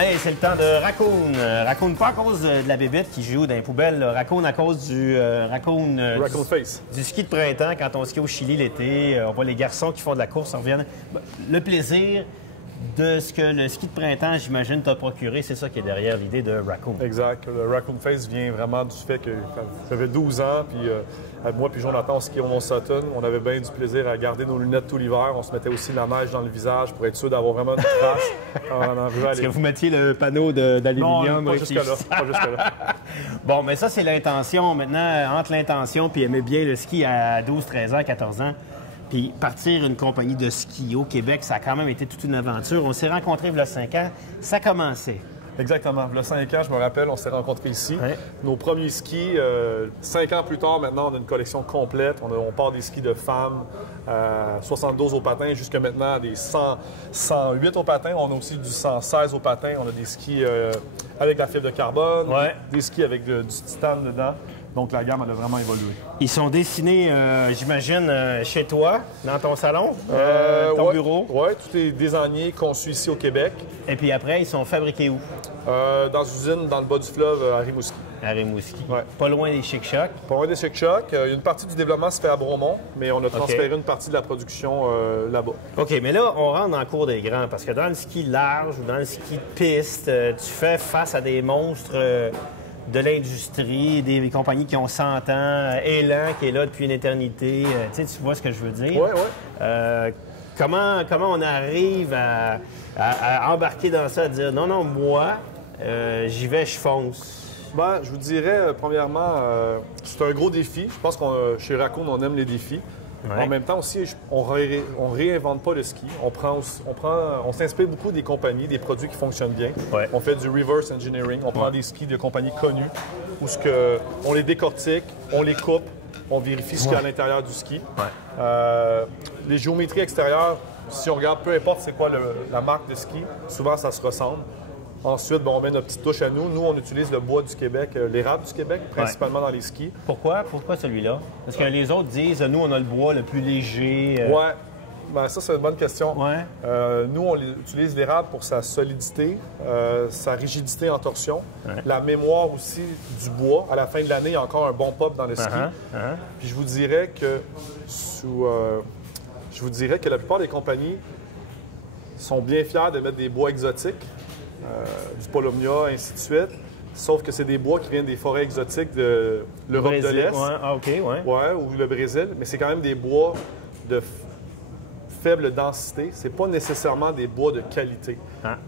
Hey, c'est le temps de Raccoon. Raccoon pas à cause de la bébête qui joue dans les poubelles. Là. Raccoon à cause du Raccoon Face. Du ski de printemps quand on skie au Chili l'été. On voit les garçons qui font de la course reviennent. Le plaisir de ce que le ski de printemps, j'imagine, t'a procuré, c'est ça qui est derrière l'idée de Raccoon. Exact. Le Raccoon Face vient vraiment du fait que j'avais 12 ans, puis moi puis Jonathan, on skiait au Mont-Sutton. On avait bien du plaisir à garder nos lunettes tout l'hiver. On se mettait aussi de la neige dans le visage pour être sûr d'avoir vraiment une trace quand on arrivait à Est-ce que vous mettiez le panneau d'aluminium? Non, pas jusque-là. Pas jusque-là. Bon, mais ça, c'est l'intention. Maintenant, entre l'intention puis aimer bien le ski à 12, 13 ans, 14 ans, puis partir une compagnie de ski au Québec, ça a quand même été toute une aventure. On s'est rencontrés il y a 5 ans. Ça commençait. Exactement. Il y a 5 ans, je me rappelle, on s'est rencontrés ici. Ouais. Nos premiers skis, 5 ans plus tard, maintenant, on a une collection complète. On part des skis de femmes, 72 au patin, jusqu'à maintenant des 108 au patin. On a aussi du 116 au patin. On a des skis avec la fibre de carbone, des skis avec du titane dedans. Donc, la gamme, elle a vraiment évolué. Ils sont dessinés, j'imagine, chez toi, dans ton salon, ton bureau. Oui, tout est désigné, conçu ici au Québec. Et puis après, ils sont fabriqués où? Dans une usine dans le bas du fleuve, à Rimouski. À Rimouski. Ouais. Pas loin des Chic-Chocs. Pas loin des Chic-Chocs. Une partie du développement se fait à Bromont, mais on a transféré une partie de la production là-bas. OK, mais là, on rentre dans le cours des grands, parce que dans le ski large ou dans le ski de piste, tu fais face à des monstres de l'industrie, des compagnies qui ont 100 ans, Élan qui est là depuis une éternité. Tu vois ce que je veux dire? Oui, oui. Comment on arrive à embarquer dans ça, à dire non, non, moi, j'y vais, je fonce? Ben, je vous dirais, premièrement, c'est un gros défi. Je pense que chez Raccoon, on aime les défis. Ouais. En même temps aussi, on réinvente pas le ski. On s'inspire beaucoup des compagnies, des produits qui fonctionnent bien. Ouais. On fait du reverse engineering. On prend des skis de compagnies connues où on les décortique, on les coupe, on vérifie ce qu'il y a à l'intérieur du ski. Ouais. Les géométries extérieures, si on regarde, peu importe c'est quoi la marque de ski, souvent ça se ressemble. Ensuite, on met notre petite touche à nous. Nous, on utilise le bois du Québec, l'érable du Québec, principalement dans les skis. Pourquoi? Pourquoi celui-là? Parce que les autres disent, nous, on a le bois le plus léger. Ouais. Ben, ça, c'est une bonne question. Ouais. Nous, on utilise l'érable pour sa solidité, sa rigidité en torsion, la mémoire aussi du bois. À la fin de l'année, il y a encore un bon pop dans le ski. Puis je vous dirais que la plupart des compagnies sont bien fiers de mettre des bois exotiques. Du Polomnia, ainsi de suite. Sauf que c'est des bois qui viennent des forêts exotiques de l'Europe de l'Est. Ou le Brésil. Mais c'est quand même des bois de faible densité. C'est pas nécessairement des bois de qualité.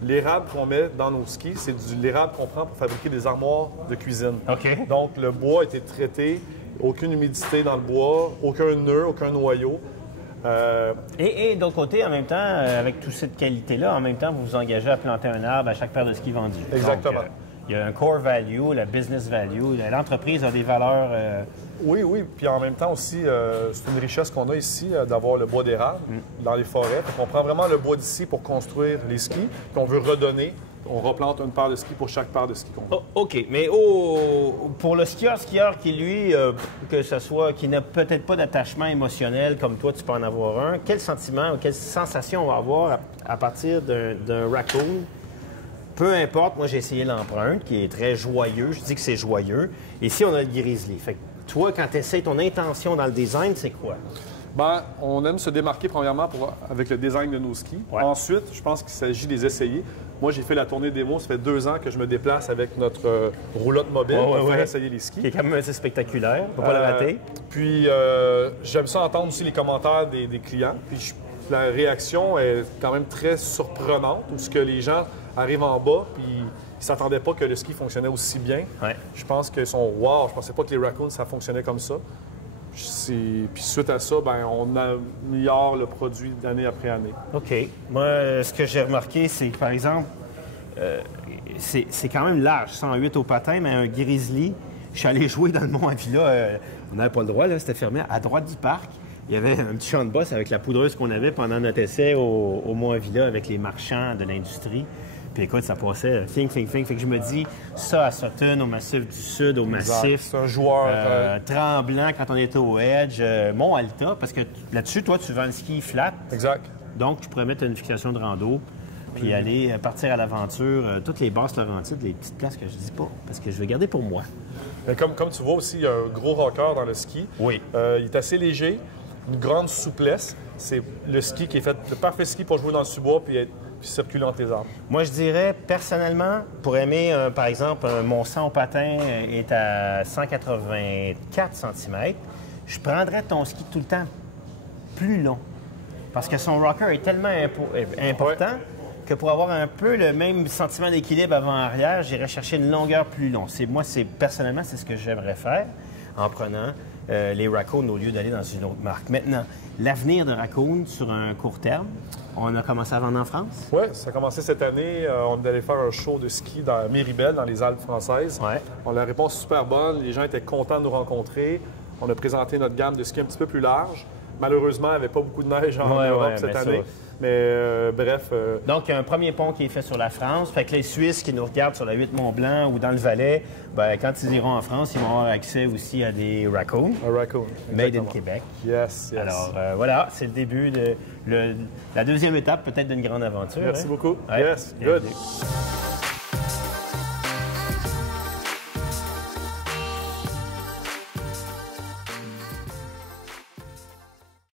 L'érable qu'on met dans nos skis, c'est l'érable qu'on prend pour fabriquer des armoires de cuisine. Donc, le bois a été traité, aucune humidité dans le bois, aucun nœud, aucun noyau. Et d'autre côté, en même temps, avec toute cette qualité-là, en même temps, vous vous engagez à planter un arbre à chaque paire de skis vendus. Exactement. Donc, il y a un core value, la business value. L'entreprise a des valeurs... Oui, oui. Puis en même temps aussi, c'est une richesse qu'on a ici d'avoir le bois d'érable dans les forêts. On prend vraiment le bois d'ici pour construire les skis, puis on veut redonner. On replante une paire de skis pour chaque paire de skis qu'on a. OK. Mais pour le skieur qui, lui, qui n'a peut-être pas d'attachement émotionnel comme toi, tu peux en avoir un, quel sentiment ou quelle sensation on va avoir à partir d'un Raccoon? Peu importe, moi j'ai essayé l'empreinte, qui est très joyeux. Je dis que c'est joyeux. Ici, on a le Grizzly. Fait que toi, quand tu essaies ton intention dans le design, c'est quoi? Bien, on aime se démarquer premièrement avec le design de nos skis. Ouais. Ensuite, je pense qu'il s'agit de les essayer. Moi, j'ai fait la tournée démo. Ça fait 2 ans que je me déplace avec notre roulotte mobile pour faire essayer les skis. Qui est quand même assez spectaculaire. Faut pas le rater. Puis, j'aime ça entendre aussi les commentaires des clients. Puis, la réaction est quand même très surprenante, où ce que les gens arrivent en bas, puis ils ne s'attendaient pas que le ski fonctionnait aussi bien. Ouais. Je pense qu'ils sont « wow », je ne pensais pas que les Raccoons, ça fonctionnait comme ça. Puis suite à ça, bien, on améliore le produit d'année après année. OK. Moi, ce que j'ai remarqué, c'est que, par exemple, c'est quand même large, 108 au patin, mais un Grizzly, je suis allé jouer dans le Mont-Avila, on n'avait pas le droit, là, c'était fermé, à droite du parc. Il y avait un petit champ de bosse avec la poudreuse qu'on avait pendant notre essai au Mont-Avila avec les marchands de l'industrie. Puis écoute, ça passait fing. Fait que je me dis, ça à Sutton, au Massif du Sud, au Massif. C'est un joueur. Tremblant quand on était au Edge. Mont-Alta, parce que là-dessus, toi, tu vends le ski flat. Exact. Donc, tu pourrais mettre une fixation de rando. puis aller partir à l'aventure, toutes les basses Laurentides, les petites places que je dis pas, parce que je veux garder pour moi. Mais comme tu vois aussi, il y a un gros rocker dans le ski. Oui. Il est assez léger, une grande souplesse. C'est le ski qui est fait, le parfait ski pour jouer dans le sous-bois puis circuler entre les arbres. Moi, je dirais, personnellement, pour aimer, par exemple, mon 100 au patin est à 184 cm, je prendrais ton ski tout le temps plus long. Parce que son rocker est tellement important que pour avoir un peu le même sentiment d'équilibre avant-arrière, j'irais chercher une longueur plus longue. Personnellement, c'est ce que j'aimerais faire en prenant les Raccoon au lieu d'aller dans une autre marque. Maintenant, l'avenir de Raccoon sur un court terme, on a commencé à vendre en France? Oui, ça a commencé cette année. On est allé faire un show de ski dans Méribel, dans les Alpes françaises. Ouais. On a la réponse super bonne. Les gens étaient contents de nous rencontrer. On a présenté notre gamme de ski un petit peu plus large. Malheureusement, il n'y avait pas beaucoup de neige en Europe cette année. Mais bref. Donc, il y a un premier pont qui est fait sur la France. Fait que les Suisses qui nous regardent sur la 8 Mont-Blanc ou dans le Valais, ben, quand ils iront en France, ils vont avoir accès aussi à des Raccoon. Un Raccoon. Made in Québec. Yes. Alors, voilà, c'est le début de la deuxième étape peut-être d'une grande aventure. Merci beaucoup. Ouais. Yes, good.